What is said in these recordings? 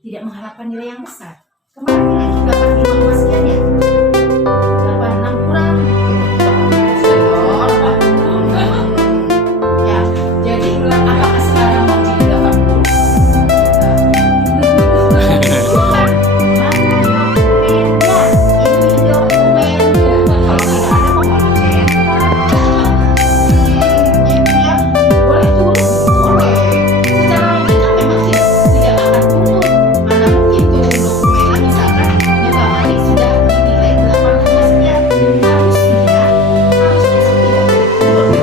tidak mengharapkan nilai yang besar. Kemarin nilai itu dapat 5 emas sekian ya, dapat 6 kurang ya. Jadi apakah sekarang mau jadi 80? Bukan, mana dokumennya? Ini dokumennya. Kalau tidak ada mau cetak. Ya, boleh turun, boleh. Secara logika memang tidak akan turun. Mana mungkin turun dokumennya, misalkan Mbak Mani sudah dinilai 8 sekian. Harusnya sih tidak turun.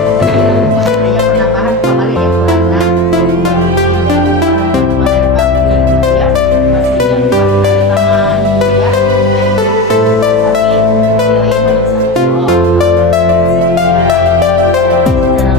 Buat hanya penambahan kemarin yang bulan 6 kemarin Pak gitu ya, masih yang buat tanda tangan gitu ya. Tapi nilainya bisa turun. Secara logika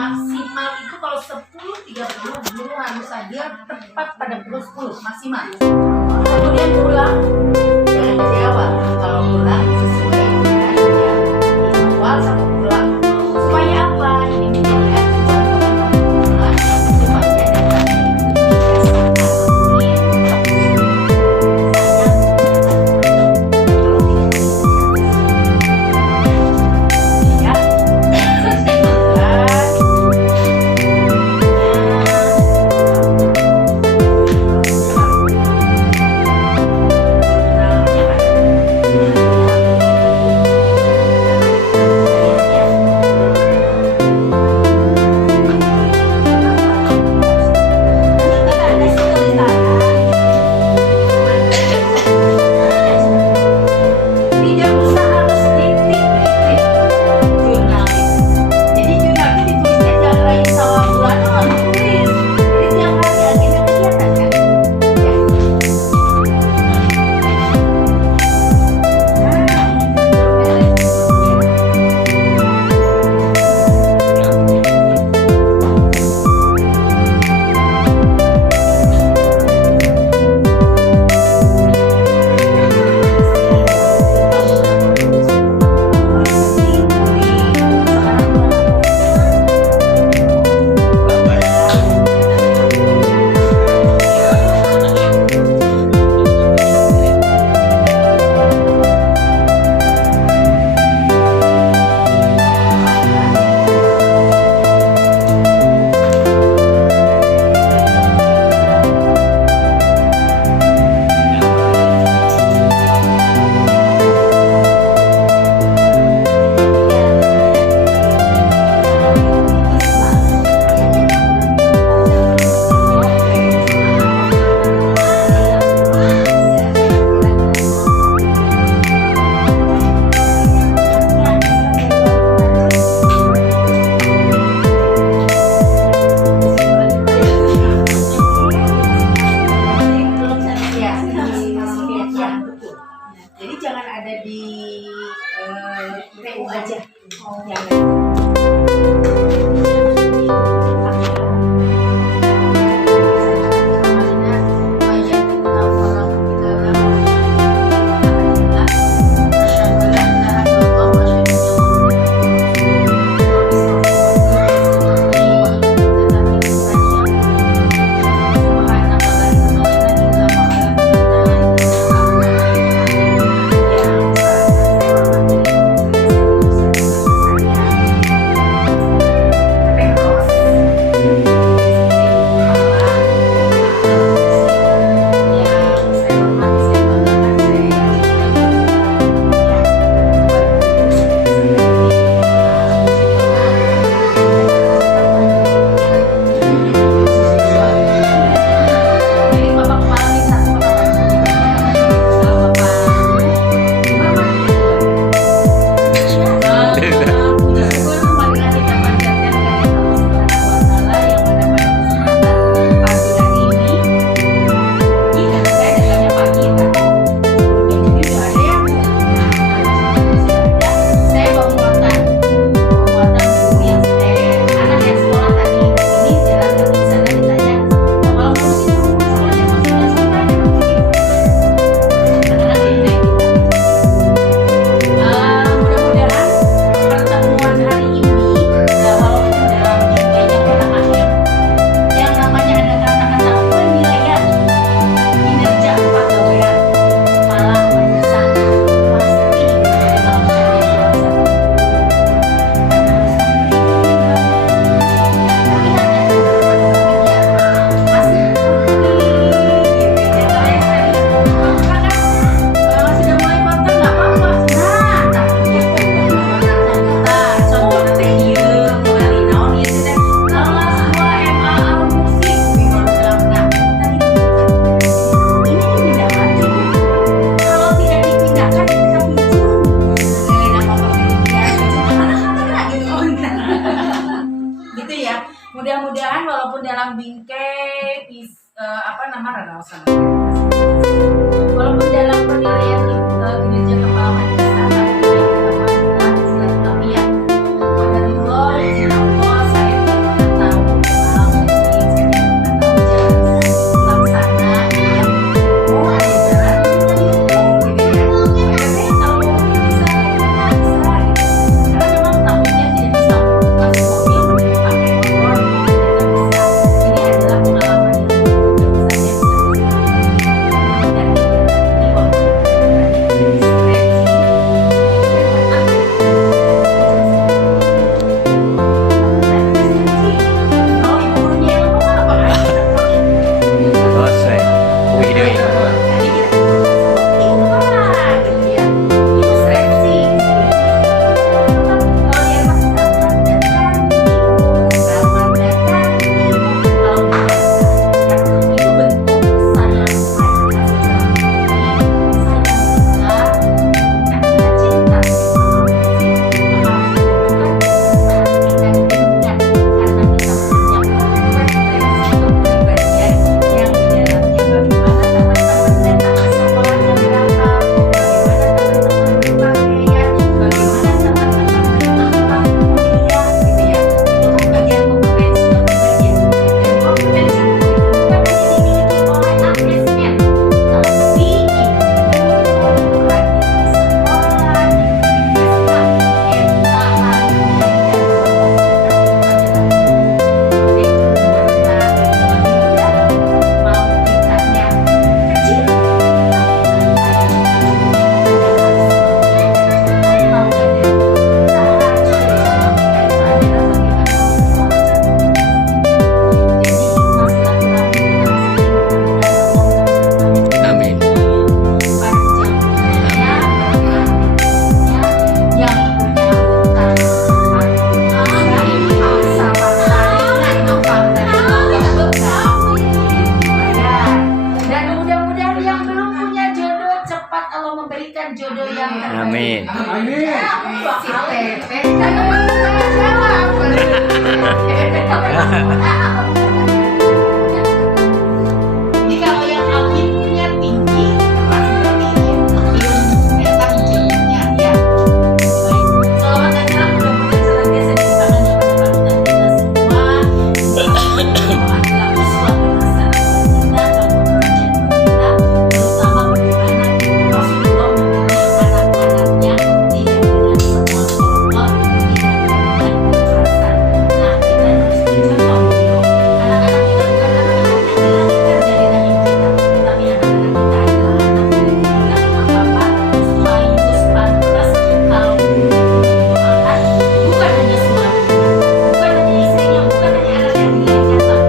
maksimal itu kalau 10-30 guru harus hadir tepat pada pukul 10 maksimal. Kemudian pulang jangan kecewa kalau pulang sesuai dengan jam awal sampai pulang. Supaya apa? Ini menjaga teman-teman supaya dapat tidak usah harus titik-titik jurnalis. Jadi jurnal itu ditulisnya jangan lain salah bulan nggak ditulis. Jadi tiap hari agenda kegiatan kan. Ya. Jadi jangan ada di PU aja. Jangan. walaupun dalam bingkai raraosan. Walaupun dalam penilaian kinerja kepala madrasah tapi yang utama adalah silaturahmi ya. Qadarullah, izin Allah, saya tidak tahu kenal, mungkin saya tidak tahu jalan laksana ya. Oh ada jalan gitu ya. Tapi kalau bisa bisa gitu. Karena memang takutnya tidak bisa masuk mobil pakai motor tidak bisa. Ini adalah pengalaman yang tentu saja bisa dan ini kok Selesai videonya. jodoh yang Amin. Si Pepe kan jawab. Ini kalau yang aminnya tinggi pasti ini datang jodohnya ya. Baik, selamat datang mudah-mudahan senantiasa di tangan yang benar kita semua. Semua adalah uswah hasanah kita dalam pengajian kita, terutama bagaimana Rasulullah mendidik anak-anaknya tidak dengan semua Allah, tidak dengan kekerasan. Nah, kita harus mencontoh gitu. Anak-anak kita bukan anak-anak yang dilahirkan dari rahim kita, tapi anak-anak kita adalah anak dari kita mama papa, Yus, pantas kalau didoakan bukan hanya suaminya, bukan hanya istrinya, bukan hanya anak yang dilahirkan,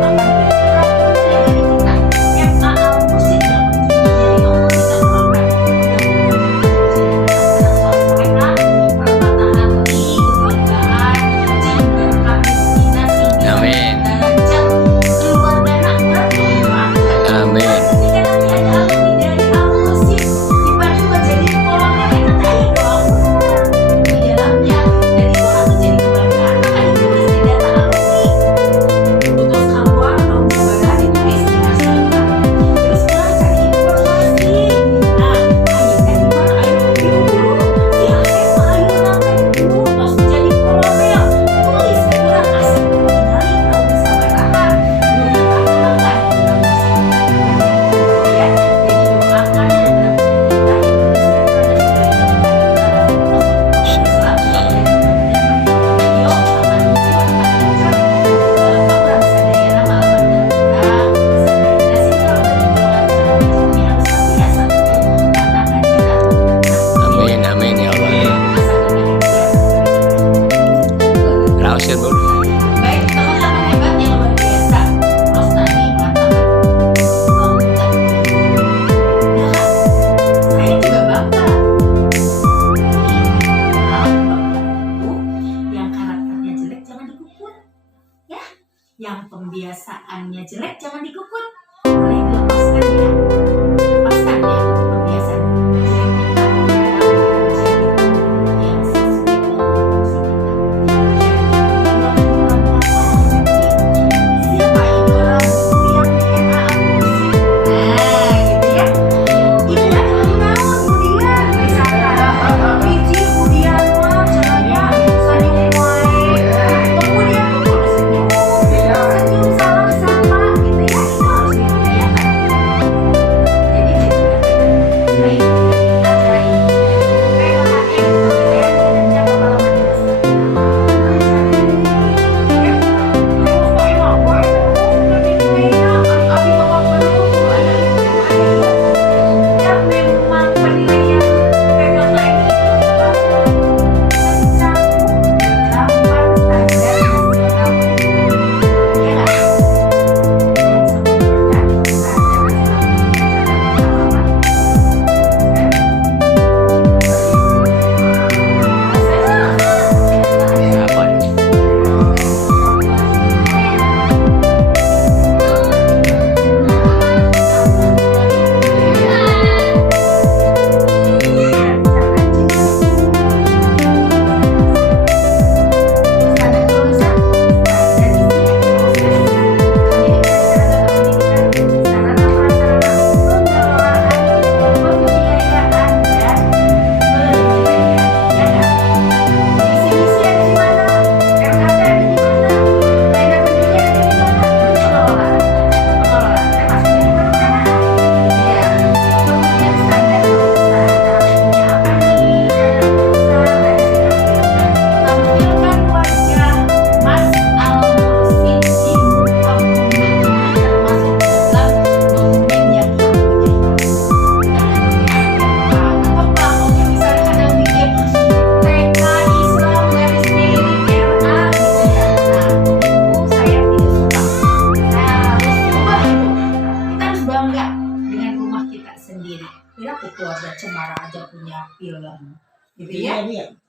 tapi akan bergerak dari kita. Mursid dalam jadi Allah kita doakan perkataan hati, kebanggaan, cinta, kemiskinan, sehingga Amin. derajat keluarga anak berdoa. Amin. Ketika nanti ada alumni dari Al-Mursid dipacu jadi kolomnya itu tadi doa di dalamnya, dan itu akan menjadi kebanggaan. Maka ditulis di data alumni putus hawa atau mubarak ditulis di naskah. Terus mulai cari informasi. Nah, akhirnya gimana? Ayo review dulu di akhir ayo nangkep dulu terus jadi kolomel tulis kurang asik tinggalin kalau bisa berakhir belum berakhir ya. Jadi doakan yang dalam kita Amin. Amin ya Allah. Rahasia bro. Baik, teman-teman hebat yang luar biasa. Rostani mengatakan, "Bangga." Ya kan? Saya juga bangga. Hal bangga itu yang karakternya jelek jangan dikukut. Ya, yang pembiasaannya jelek jangan dikukut. Boleh dilepaskan ya. Lepaskan ya pembiasaan jelek kita. Jadi yang sesuai dengan fungsi kita.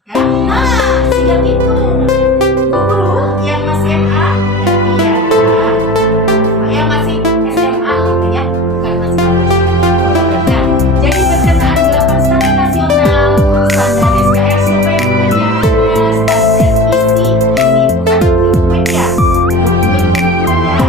Ya. Nah, sigap itu. Guru yang masih SMA, ya, yang masih SMA gitu ya, bukan masih college. Nah, jadi berkenaan 8 standar nasional, standar SKS siapa yang mengerjakannya, standar isi bukan dokumen ya, dokumen ya.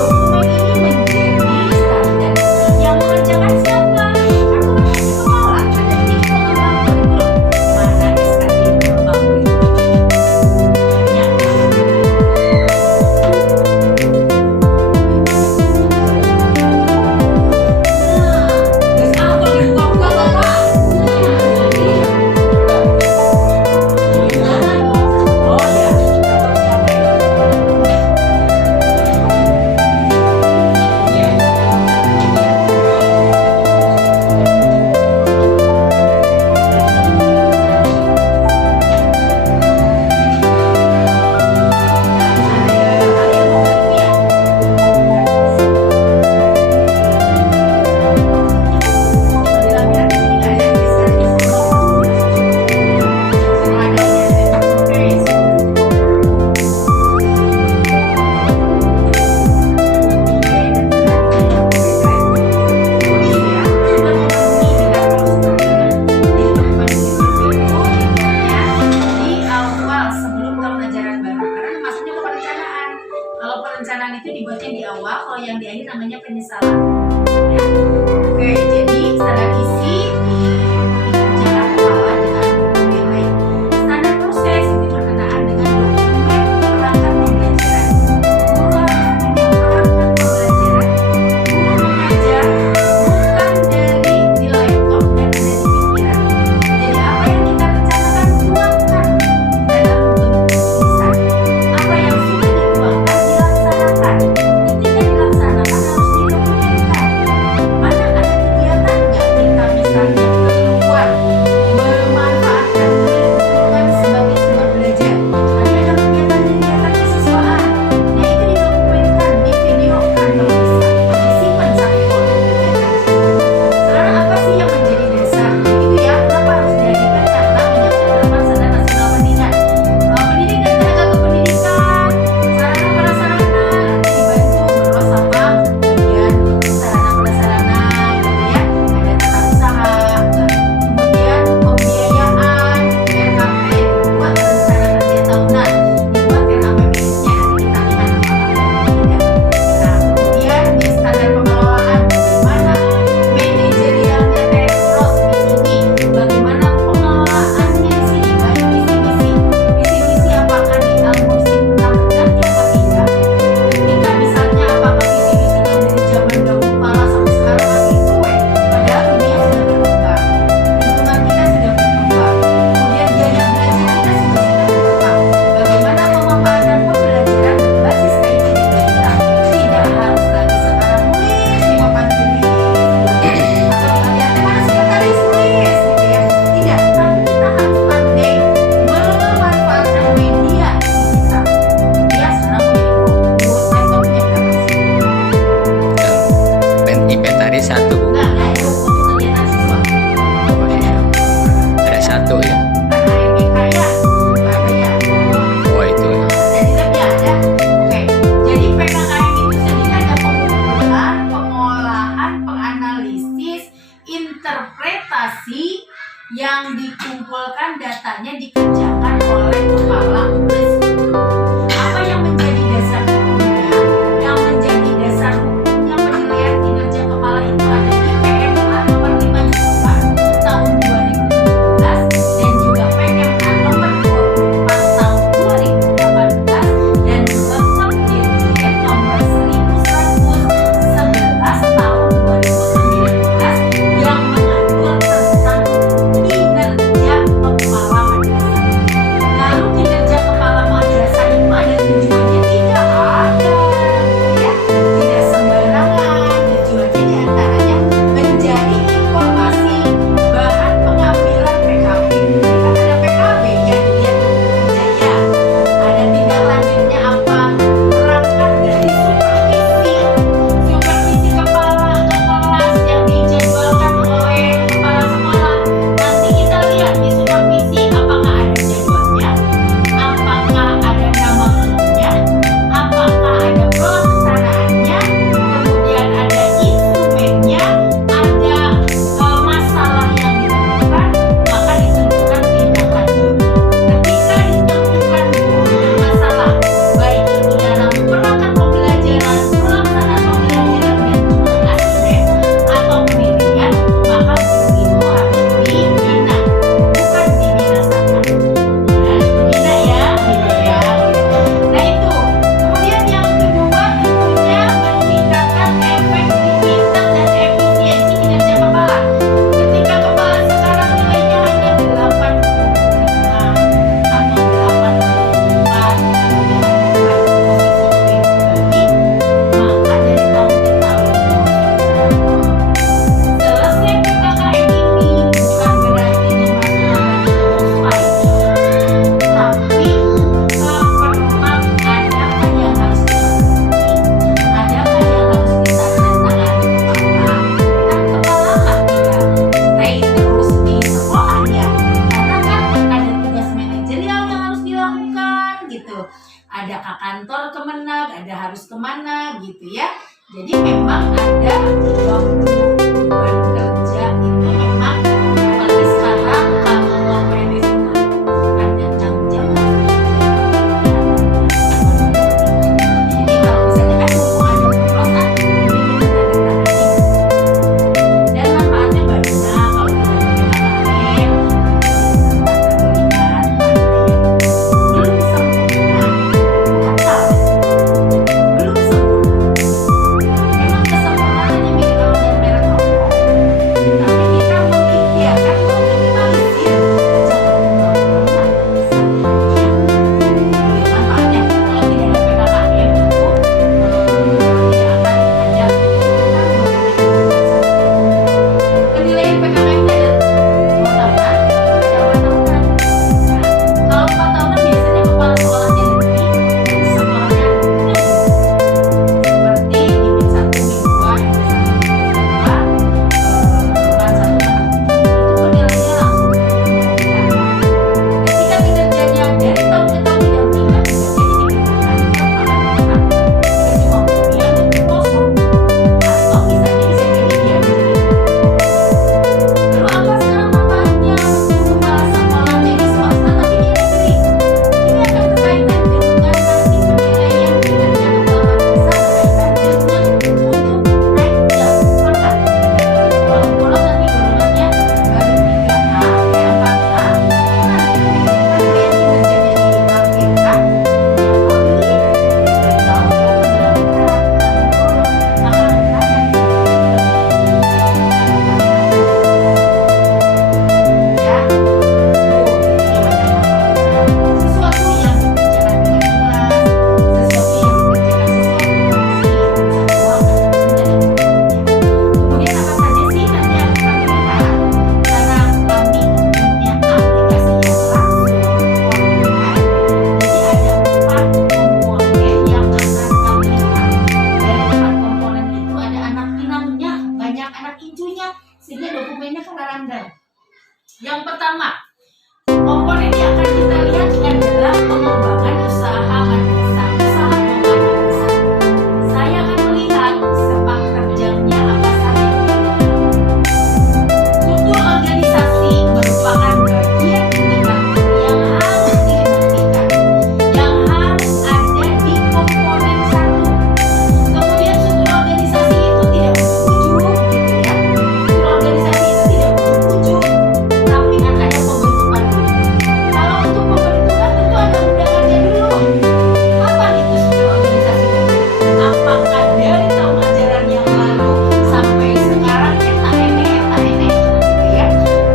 Dokumen ini menjadi standar yang mengerjakan siapa? Aku kan jadi kepala, ada tim pengembang kurikulum. Mana SKT pengembang kurikulum? Ya. Terus apa dibuka-buka Bapak? Oh ya, siapa ya? Di awal sebelum tahun ajaran baru, karena masuknya ke perencanaan. Kalau perencanaan itu dibuatnya di awal, kalau yang di akhir namanya penyesalan. Ya. Oke, jadi standar isi dikerjakan kepala dengan dokumen yang baik. Standar proses itu berkenaan dengan dokumen perangkat pembelajaran. Guru harus punya perangkat pembelajaran. Guru mengajar bukan dari di laptop dan ada di pikiran. Jadi apa yang kita rencanakan tuangkan dalam bentuk tulisan. Apa yang sudah dituangkan dilaksanakan. Ketika dilaksanakan harus didokumenkan. Mana ada kegiatan nggak kita misalnya Ada ke kantor kemana, ada harus kemana gitu ya. Jadi memang ada waktu bekerja itu memang apalagi sekarang kalau PNS itu ada 6 jam. Jadi kalau misalnya kan mau ada perusahaan ini kita tanda-tanganin. Dan manfaatnya banyak kalau kita tanda-tanganin. Belum sempurna, bukan salah. Belum sempurna. Memang kesempurnaan hanya milik Allah dan merek Allah. Tapi kita mengikhtiarkan, meminimalisir jangan manfaatnya kalau tidak ada PKKM itu tidak akan ada penilaian PKKM tidak ada 2 tahunan, ada 4 tahunan. Nah, kalau 4 tahunan biasanya kepala sekolahnya negeri dan sekolahnya negeri. Seperti di MIN 1, MIN 2, MIN 1, MIN 2, MIN 1, itu penilaiannya langsung ketika kinerjanya dari tahun ke tahun tidak meningkat, biasanya dikatakan cuma kosong atau misalnya bisa jadi dia menjadi. Lalu apa sekarang manfaatnya untuk kepala sekolah jadi swasta tapi dia negeri? Ini akan berkaitan dengan nanti penilaian kinerja kepala desa, berkaitan dengan untuk naik pangkat. Kalau bolos nanti golongannya baru 3A, 4A, nanti penilaian kinerjanya dibangkitkan, ya kami tahu akan ya, sesuatu yang dikerjakan dengan ikhlas, sesuatu yang dikerjakan sesuai fungsi, kemudian apa saja sih nanti yang kami lihat karena kami punya aplikasi yang langsung online. Jadi ada 4 komponen yang akan kami lihat. Dari 4 komponen itu ada anak pinangnya, banyak anak incunya, sehingga dokumennya kan random. Yang pertama, komponen yang akan kita lihat adalah pengembangan usaha mandisa, usaha pengembangan desa. Saya akan melihat sepak terjangnya apa saja. Kultur organisasi merupakan bagian indikator yang harus dibuktikan, yang harus ada di komponen 1. Kemudian struktur organisasi itu tidak ujuk-ujuk gitu ya. Struktur organisasi itu tidak ujuk-ujuk, tapi kan ada pembentukan dulu. Kalau untuk pembentukan tentu ada undangannya dulu. Kapan itu struktur organisasi dibentuk? Apakah dari tahun ajaran yang lalu sampai sekarang eta ene gitu ya?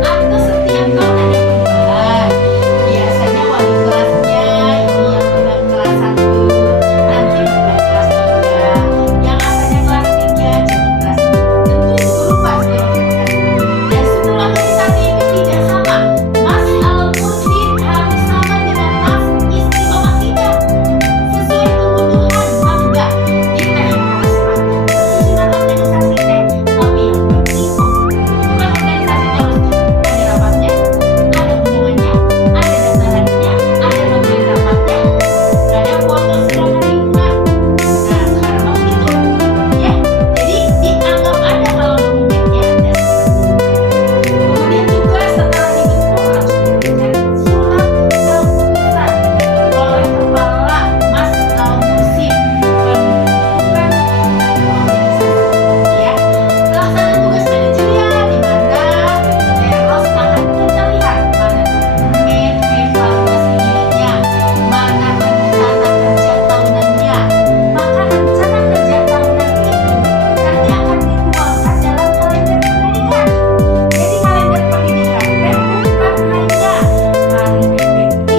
Atau setiap tahun ada perubahan? Biasanya wali kelasnya ini yang pegang kelas 1, nanti pegang kelas 3, yang asalnya kelas 3 jadi kelas 2. Tentu itu berubah struktur organisasi. Dan struktur organisasi ini tidak sama. Mas Al-Mursyid harus sama dengan Mas Istiqomah tidak. Sesuai kebutuhan mangga di teh harus ada susunan organisasi teh, tapi yang penting pembentukan organisasi harus ada rapatnya, ada undangannya, ada daftarannya, ada nomor rapatnya, ada foto sedang lingkungan. Nah sekarang mau gitu ya, jadi dianggap ada kalau dokumennya ada. Kemudian juga setelah dibentuk harus diberikan surat keputusan oleh kepala Mas Al-Mursyid pembentukan organisasi ya. Pelaksanaan tugas manajerial di mana Teros akan kita lihat mana dokumen evaluasi dirinya, mana rencana kerja tahunannya. Maka rencana kerja tahunan itu nanti akan dituangkan dalam kalender pendidikan. Jadi kalender pendidikan bukan hanya hari PPT,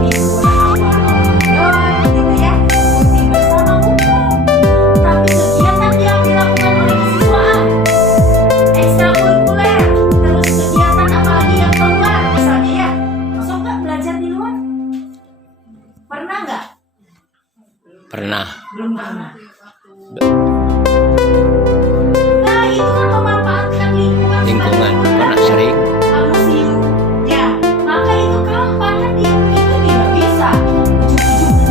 libur awal Ramadan gitu ya, cuti bersama bukan, tapi kegiatan yang dilakukan oleh kesiswaan, ekstrakurikuler, terus kegiatan apalagi yang keluar misalnya ya. Masuk nggak belajar di luar? Pernah nggak? Pernah. Belum pernah. Nah itu kan memanfaatkan lingkungan Lingkungan sebagai pernah wadah. sering. Museum ya, maka itu kapan kan itu tidak bisa ujuk-ujuk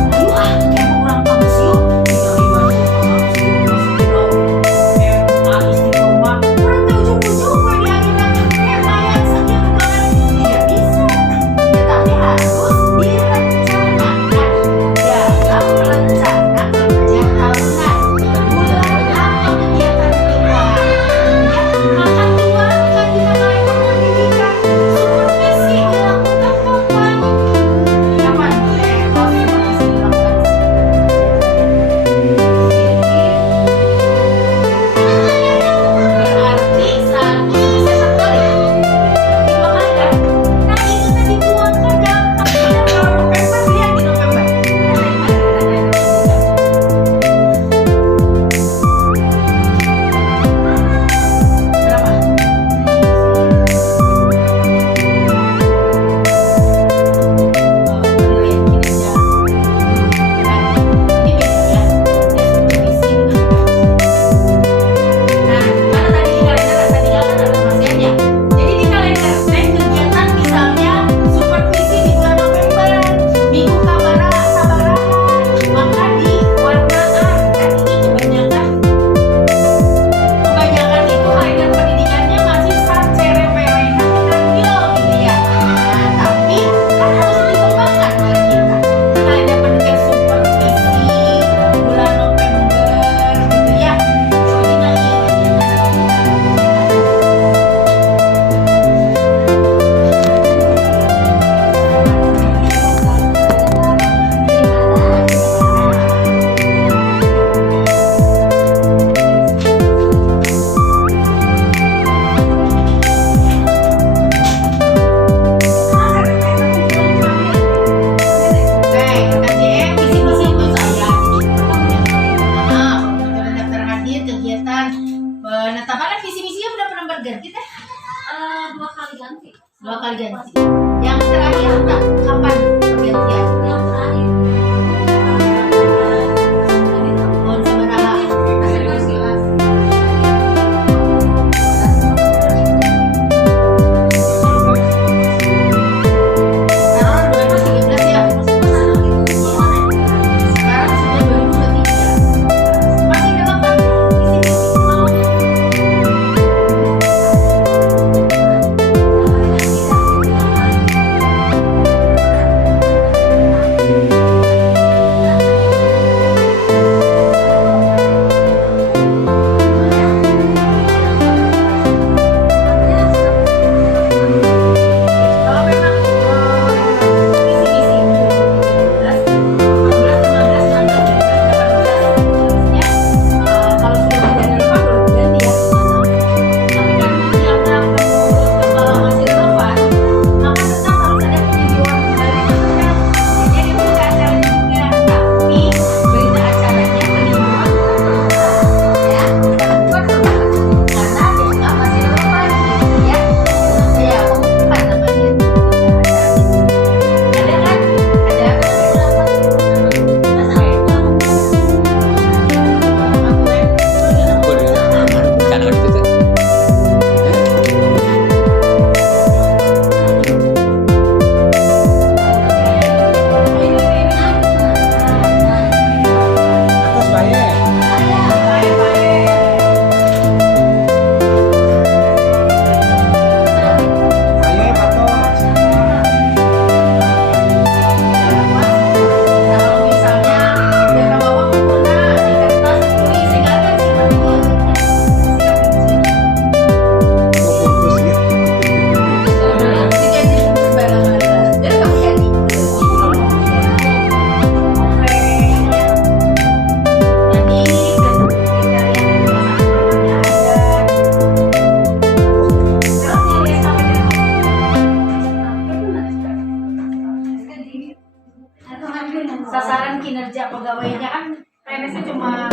sasaran kinerja pegawainya kan PNS-nya cuma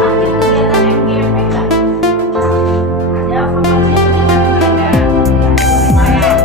aktif kegiatan MGMP nggak? Ada vakansi kegiatan ada lumayan.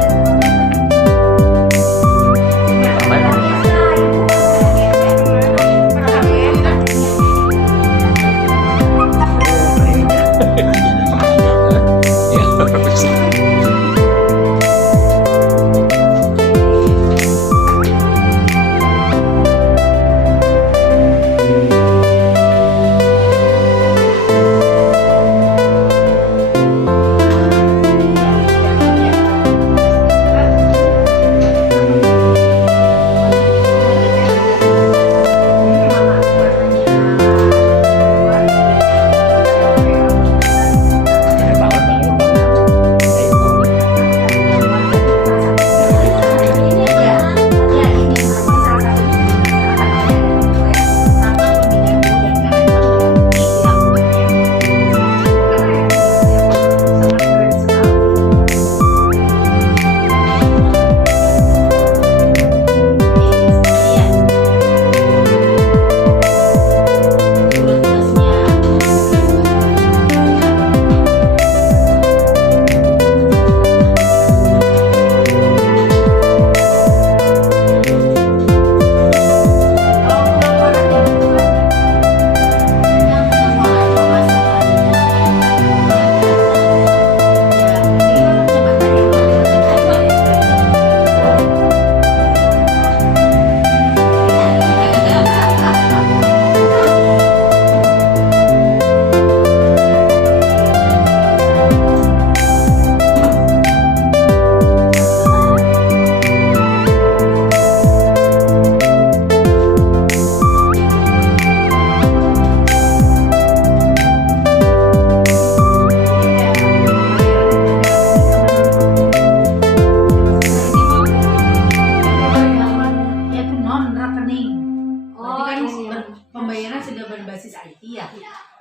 Pembayaran sudah berbasis IT ya,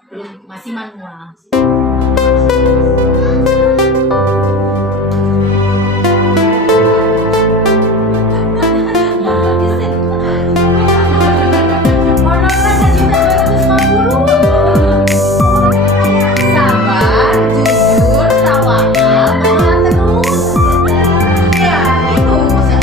belum masih manual. Sabar, jujur, tawakal, berdoa terus. Ya, itu saya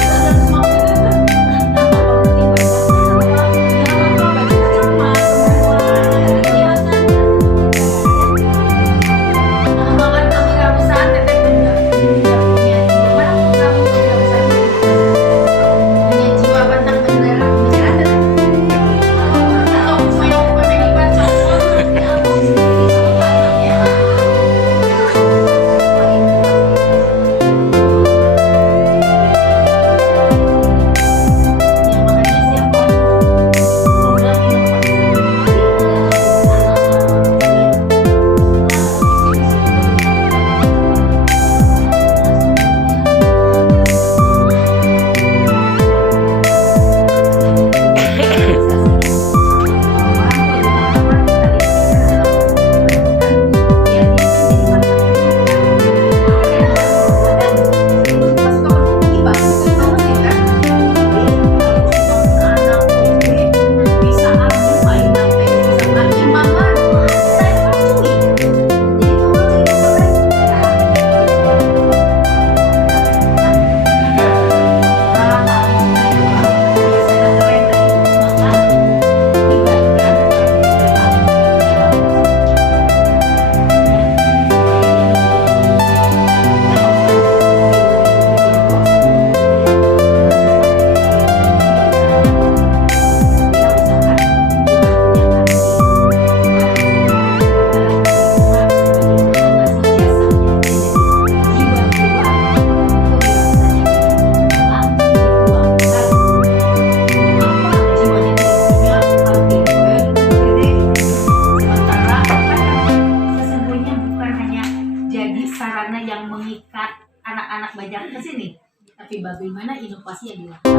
ke sini. Tapi bagaimana inovasi yang dilakukan?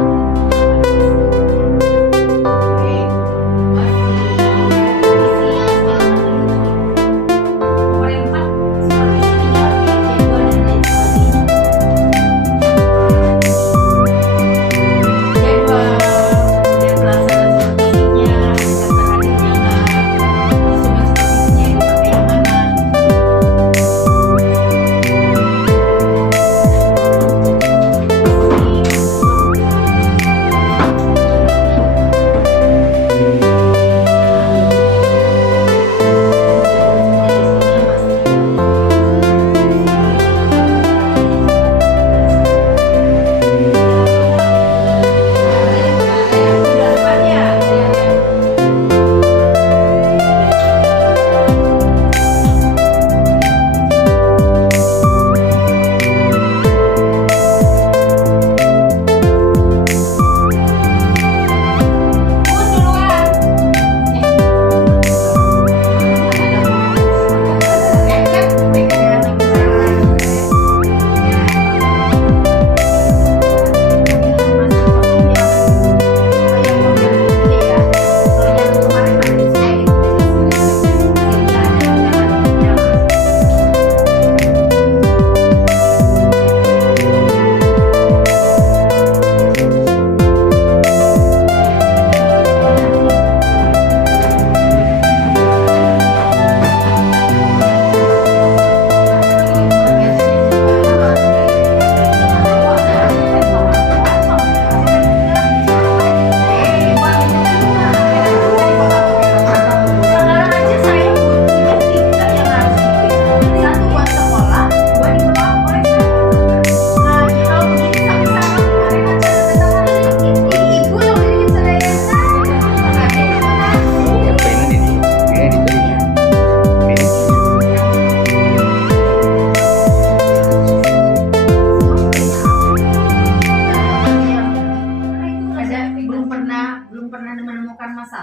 Oke, nomor 4 seperti tinggal jadwal dan lain sebagainya.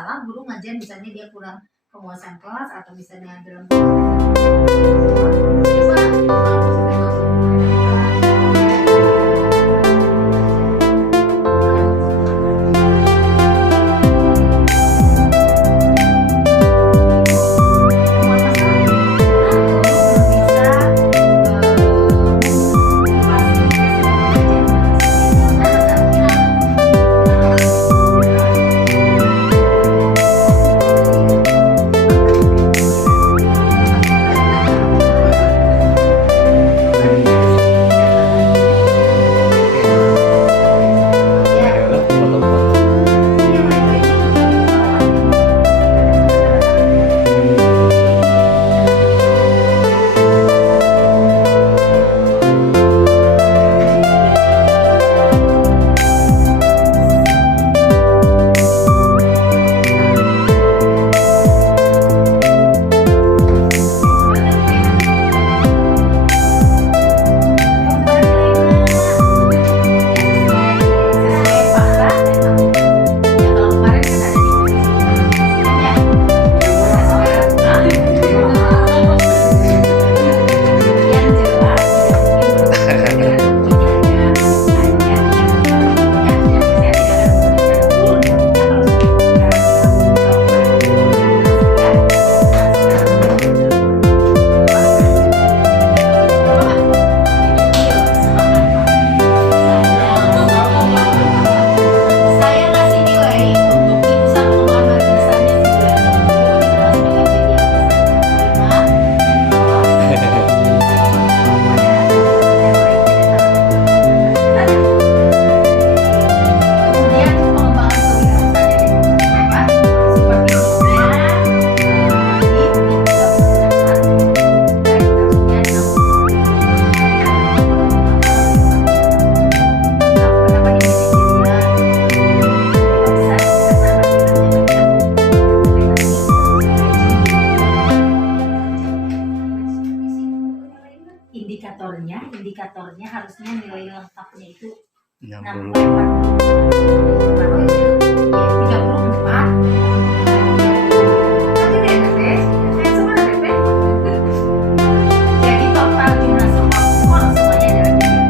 masalah guru ngajar misalnya dia kurang penguasaan kelas atau misalnya dalam indikatornya harusnya nilai lengkapnya itu 60. 34. Jadi total jumlah semua skor semuanya adalah 33.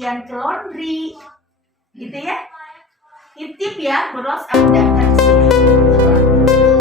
cucian ke laundry, gitu ya. Intip ya, boros aku daftar ke sini.